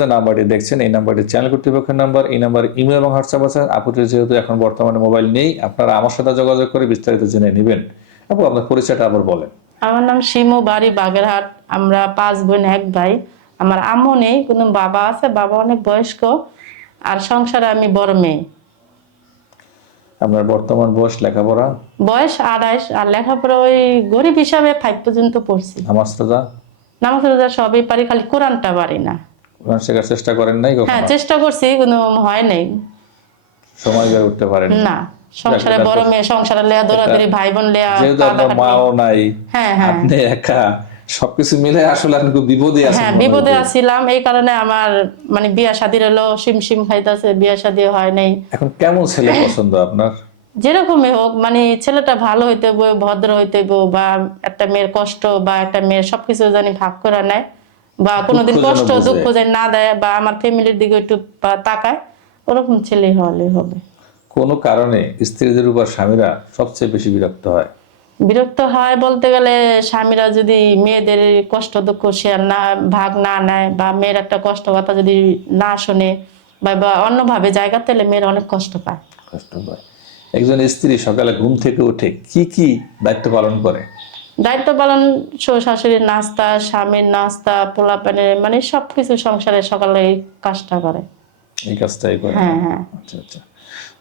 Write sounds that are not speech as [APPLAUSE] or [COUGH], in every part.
যে নাম্বারটি দেখছেন এই নাম্বারটি চ্যানেল কর্তৃপক্ষের নাম্বার এই নাম্বার ইমেল এবং হোয়াটসঅ্যাপ আছে। আপুটির যেহেতু এখন বর্তমানে মোবাইল নেই আপনারা আমার সাথে যোগাযোগ করে বিস্তারিত জেনে নেবেন। আপু আপনার পরিচয়টা আবার বলেন। আমার নাম শিমু বাড়ি বাগেরহাট। আমরা পাঁচ বোন এক ভাই। আমার আম্মু নেই কিন্তু বাবা আছে বাবা অনেক বয়স্ক। আর সংসারে আমি বড় মেয়ে। আপনার বর্তমান বয়স লেখাপড়া? বয়স আড়াইশ আর লেখাপড়া ওই গরিব হিসাবে ফাইভ পর্যন্ত পড়ছি। নামাজ রোজা নামাজ রোজা সবই পারি খালি কোরআনটা পারি না। শেখার চেষ্টা করেন নাই হ্যাঁ চেষ্টা করছি কিন্তু হয় নাই। সময় বের উঠতে পারেন না সংসারে বড় মেয়ে সংসারে লেয়া দৌড়াদৌড়ি ভাই বোন লেয়া যেহেতু আপনার মাও নাই হ্যাঁ হ্যাঁ। আপনি একা সবকিছু মিলে আসলে খুব বিপদে আছেন হ্যাঁ বিপদে আছিলাম এই কারণে আমার মানে বিয়া শাদির হলো সিম সিম খাইতেছে বিয়া শাদি হয় নাই। এখন কেমন ছেলে [LAUGHS] পছন্দ আপনার? যেরকমই হোক মানে ছেলেটা ভালো হইতে ভদ্র হইতে বা একটা মেয়ের কষ্ট বা একটা মেয়ের সবকিছু জানি ভাগ করে নেয়। বা কোনোদিন কষ্ট দুঃখ যেন না দেয় বা আমার ফ্যামিলির দিকে একটু তাকায় ওরকম ছেলে হলে হবে। কোনো কারণে স্ত্রীদের উপর স্বামীরা সবচেয়ে বেশি বিরক্ত হয়? বিরক্ত হয় বলতে গেলে স্বামীরা যদি মেয়েদের কষ্ট দুঃখ শেয়ার না ভাগ না নেয় বা মেয়ের একটা কষ্ট কথা যদি না শোনে বা বা অন্যভাবে জায়গা তেলে মেয়ের অনেক কষ্ট পায়। কষ্ট পায়। একজন স্ত্রী সকালে ঘুম থেকে উঠে কি কি দায়িত্ব পালন করে? দায়িত্ব পালন শাশুড়ির নাস্তা স্বামীর নাস্তা পোলা প্যানের মানে সবকিছু সংসারে সকালে এই কাজটা করে। এই কাজটাই করে? হ্যাঁ হ্যাঁ। আচ্ছা আচ্ছা।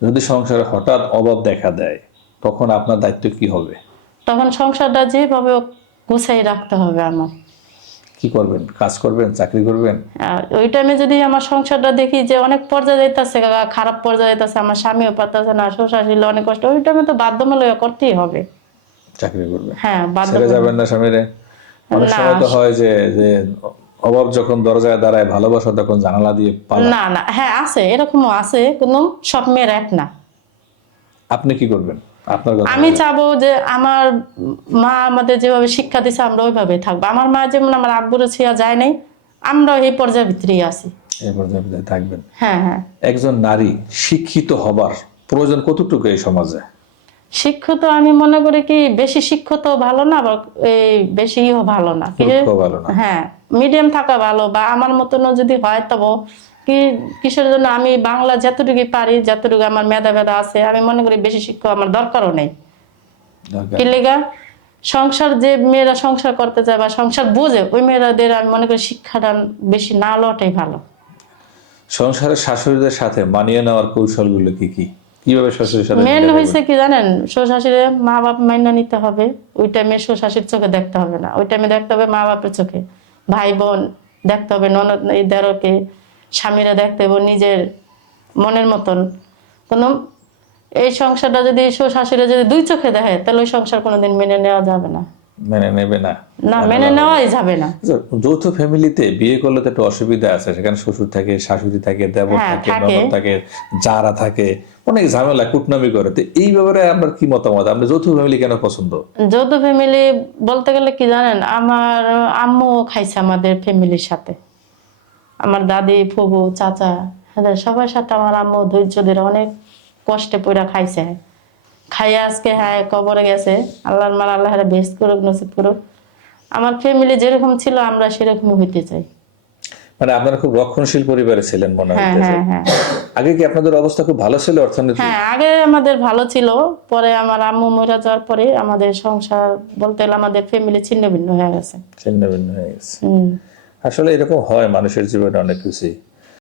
যদি সংসারে হঠাৎ অভাব দেখা দেয় তখন আপনার দায়িত্ব কি হবে? তখন সংসারটা যেভাবে গুছাই রাখতে হবে আমার। কি করবেন? কাজ করবেন? চাকরি করবেন? ওই টাইমে যদি আমার সংসারটা দেখি যে অনেক পর্যায়ে যাইতেছে খারাপ পর্যায়ে যাইতেছে আমার স্বামীও পারতেছে না শ্বশুর শাশুড়ি অনেক কষ্ট ওই টাইমে তো বাধ্যমূলক করতেই হবে। চাকরি করবেন হ্যাঁ ছেড়ে যাবেন না স্বামীরে। অনেক সময় তো হয় যে যে অভাব যখন দরজায় দাঁড়ায় ভালোবাসা তখন জানালা দিয়ে পালা না না হ্যাঁ আছে এরকমও আছে কিন্তু সব মেয়ের এক না। আপনি কি করবেন? আপনার আমি চাবো যে আমার মা আমাদের যেভাবে শিক্ষা দিছে আমরা ওইভাবে থাকব। আমার মা যেমন আমার আব্বুরে ছিয়া যায় নাই আমরা এই পর্যায়ে ভিতরেই আছি। এই পর্যায়ে থাকবেন। হ্যাঁ হ্যাঁ। একজন নারী শিক্ষিত হবার প্রয়োজন কতটুকু এই সমাজে? শিক্ষিত আমি মনে করি কি বেশি শিক্ষিত ভালো না আবার এই বেশিও ভালো না। কি ভালো না। হ্যাঁ মিডিয়াম থাকা ভালো বা আমার মতনও যদি হয় তবে কি কিসের জন্য আমি বাংলা যতটুকু পারি যতটুকু আমার মেধা মেধা আছে আমি মনে করি বেশি শিক্ষা আমার দরকারও নেই। কি লেগা? সংসার যে মেয়েরা সংসার করতে চায় বা সংসার বোঝে ওই মেয়েরাদের আমি মনে করি শিক্ষাটা বেশি না লটাই ভালো। সংসারের শাশুড়িদের সাথে মানিয়ে নেওয়ার কৌশলগুলো কি কি? কীভাবে মেন হয়েছে কি জানেন? শ্বশুরে মা বাপ মাইনা নিতে হবে ওই টাইমে শ্বশুর চোখে দেখতে হবে না। ওই টাইমে দেখতে হবে মা বাপের চোখে। ভাই বোন দেখতে হবে ননদ এই দেরকে স্বামীরা দেখতে হবে নিজের মনের মতন। কোনো এই সংসারটা যদি শ্বশুরে যদি দুই চোখে দেখে তাহলে ওই সংসার কোনোদিন মেনে নেওয়া যাবে না। মেনে নেবে না। না মেনে নেওয়াই যাবে না। আচ্ছা, যৌথ ফ্যামিলিতে বিয়ে করলে তো একটা অসুবিধা আছে। সেখানে শ্বশুর থাকে শাশুড়ি থাকে দেবর হ্যাঁ, থাকে থাকে। ননদ থাকে যারা থাকে অনেক ঝামেলা কুটনামি করে। তো এই ব্যাপারে আপনার কি মতামত? আপনি যৌথ ফ্যামিলি কেন পছন্দ? যৌথ ফ্যামিলি বলতে গেলে কি জানেন আমার আম্মু খাইছে আমাদের ফ্যামিলির সাথে। আমার দাদি ফুবু চাচা এদের সবার সাথে আমার আম্মু ধৈর্য ধরে অনেক কষ্টে পড়া খাইছে। খাইয়া আজকে হ্যাঁ কবরে গেছে। আল্লাহর মার আল্লাহ বেস্ট করুক নসিব করুক। আমার ফ্যামিলি যেরকম ছিল আমরা সেরকম হইতে চাই। মানে আপনারা খুব রক্ষণশীল পরিবারে ছিলেন মনে হ্যাঁ হচ্ছে হ্যাঁ হ্যাঁ। আগে কি আপনাদের অবস্থা খুব ভালো ছিল অর্থনীতি হ্যাঁ আগে আমাদের ভালো ছিল। পরে আমার আম্মু মরে যাওয়ার পরে আমাদের সংসার বলতে গেলে আমাদের ফ্যামিলি ছিন্ন ভিন্ন হয়ে গেছে। ছিন্ন ভিন্ন হয়ে গেছে। আসলে এরকম হয় মানুষের জীবনে অনেক কিছুই।